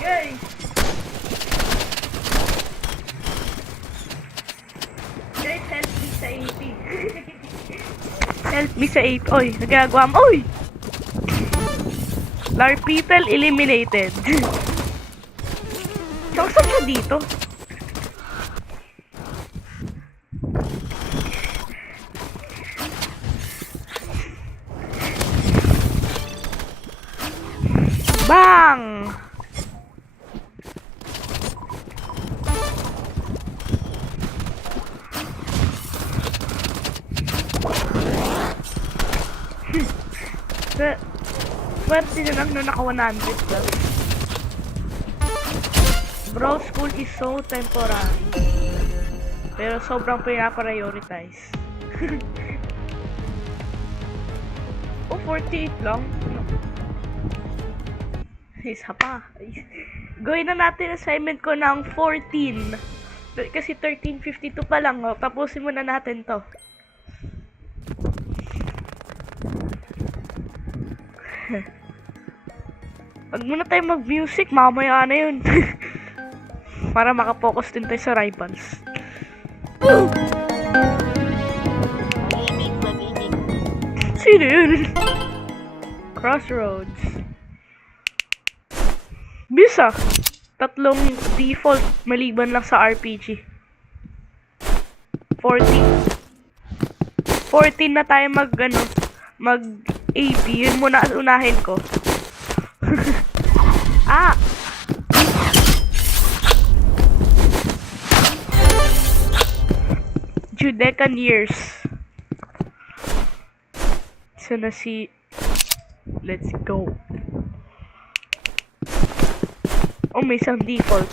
Guys! Guys, help me sa 80. Help me sa 8. Oy, nagagawa mo. Oy! Larpeetle eliminated. Saan siya dito? Bang! Swerte na lang na naka 100 plus. Bro, school is so temporary. Pero sobrang pinaprioritize. Oh, 48 lang. Isa pa. Gawin na natin assignment ko ng 14. Kasi 13:52 pa lang. Oh. Tapusin muna natin to. Wag muna tayo mag-music. Mamaya na yun. Para makapokus din tayo sa rivals. Mamimig. Sino yun? Crossroads. Bisa. 3 default maliban lang sa RPG. 14 na tayo mag AP. Yun muna unahin ko. Ah! Judecan years. So na si... Let's go. Oh, may isang default.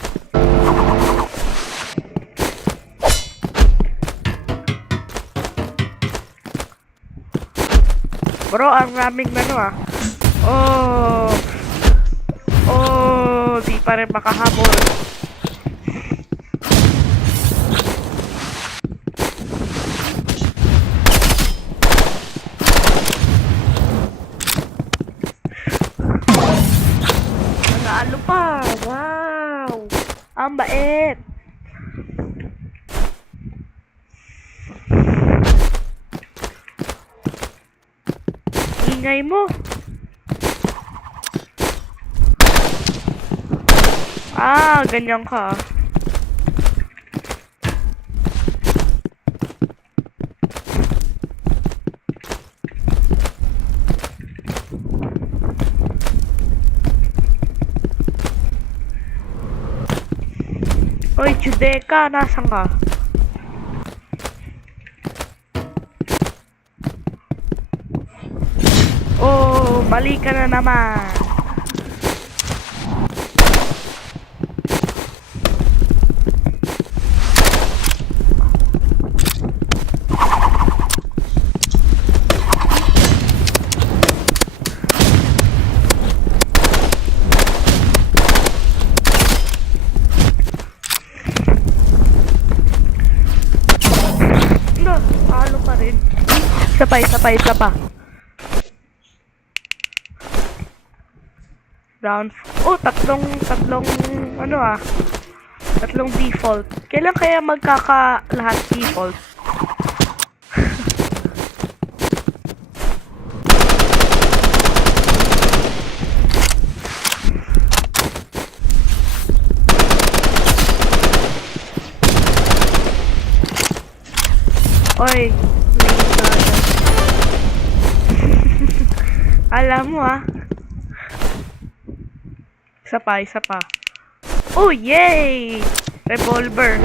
Bro, ang raming ah. Oh, di pa rin makahabol. Nanalo pa. Wow. Ang bait. Ingay mo. Ah, ganyan ka. Oy, Judeca, nasan ka? Oh, mali ka na naman. Talo pa rin. Isa pa. Round. Oh, tatlong tatlong default. Kailan kaya lahat default? Oy, alam mo Isa pa. Oh, yay! Revolver.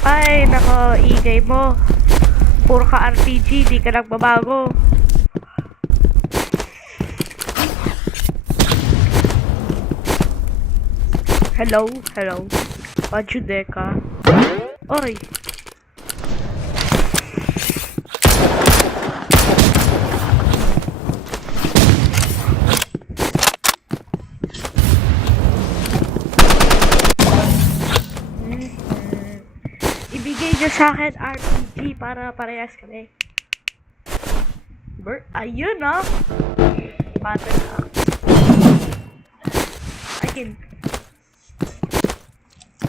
Ay, nako, igay mo. puro ka RPG, di ka nagbabago. Hello, hello. Pajudeka. Oy. Ibigay niyo sa akin RPG para parehas kami. Ayun ah. Battle up. Again.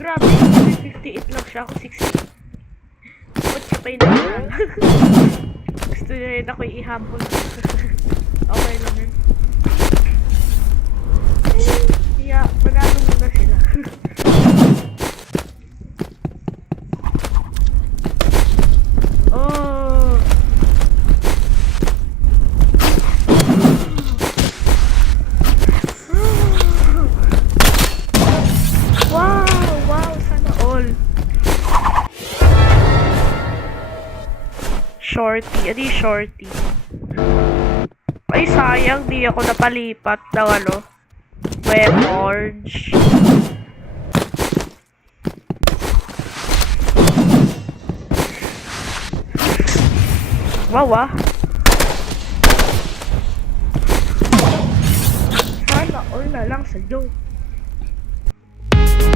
Grabe, 58 lang siya. Ako 60. Ba't siya pa yun naman? Gusto niya rin ako i-humble. Okay lang yun. Yeah, manalo muna sila. Oh. Wow, sana all. Shorty, shorty. Ay, sayang, di ako napalipat ng Weaponds. Wow, sana all na lang sa'yo.